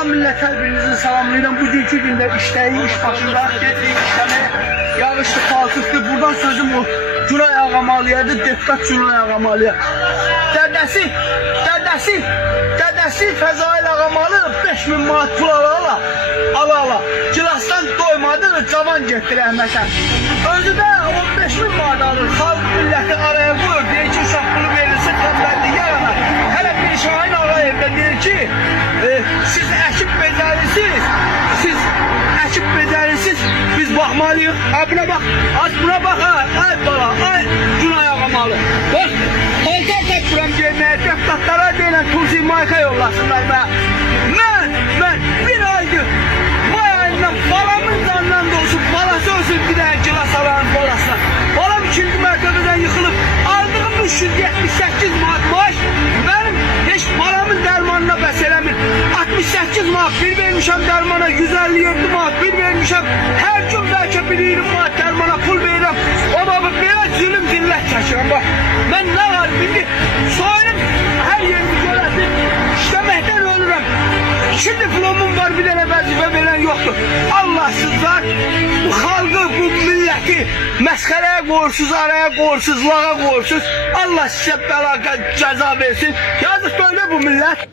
Salam millət, hər birinizi salamlayıram. Bugünkü gündə işləyin, iş başında, gedirik işləməyə. Yağışlı, paltıqlı. Buradan sözüm o Günay Ağamalıyadır, deputat Günay Ağamalıya. Dədəsi Fəzail Ağamalı 5000 manat pul ala. Gilasdan doymadı, cavan getdi rəhmətə. Özü də 15.000 manat alır. Xalq milləti araya qoyur, deyir ki, uşaq pulu verilsin, təməlli yarana. Hələ bir Şahin Ağayevdə deyir ki, siz əkib becərirsiniz, biz baxmalıyıq. Buna bax, az buna bax, ay bala, ay Günay Ağamalı. Bax, paltar tapıram gelməyə, deputatlara deyilən Tuzi Mayka yollasınlar mənə. Mən bir aydır, may ayından balamın canından doğsun, balası olsun bir dənə gilas alanın balasına. Balam 2. mərtəbədən yıxılıb, aldığım 378 manat maaş, mənim heç balamın dərmanına bəs eləmir. 68 manat bir vermişəm dərmana, 157 manat bir vermişəm, hər gün bəlkə 120 manat dərmana pul verirəm. O da belə zülüm zillət çəkirəm, bax. Mən nə var, indi soyunum hər yerimi görəsin, işləməkdən ölürəm. 2 diplomum var, bir dənə vəzifə verən yoxdur. Allahsızlar bu xalqı, bu milləti məsxərəyə qoyursuz, araya qoyursuz, lağa qoyursuz. Allah sizə bəla cəza versin. Yazıq böyle bu millət.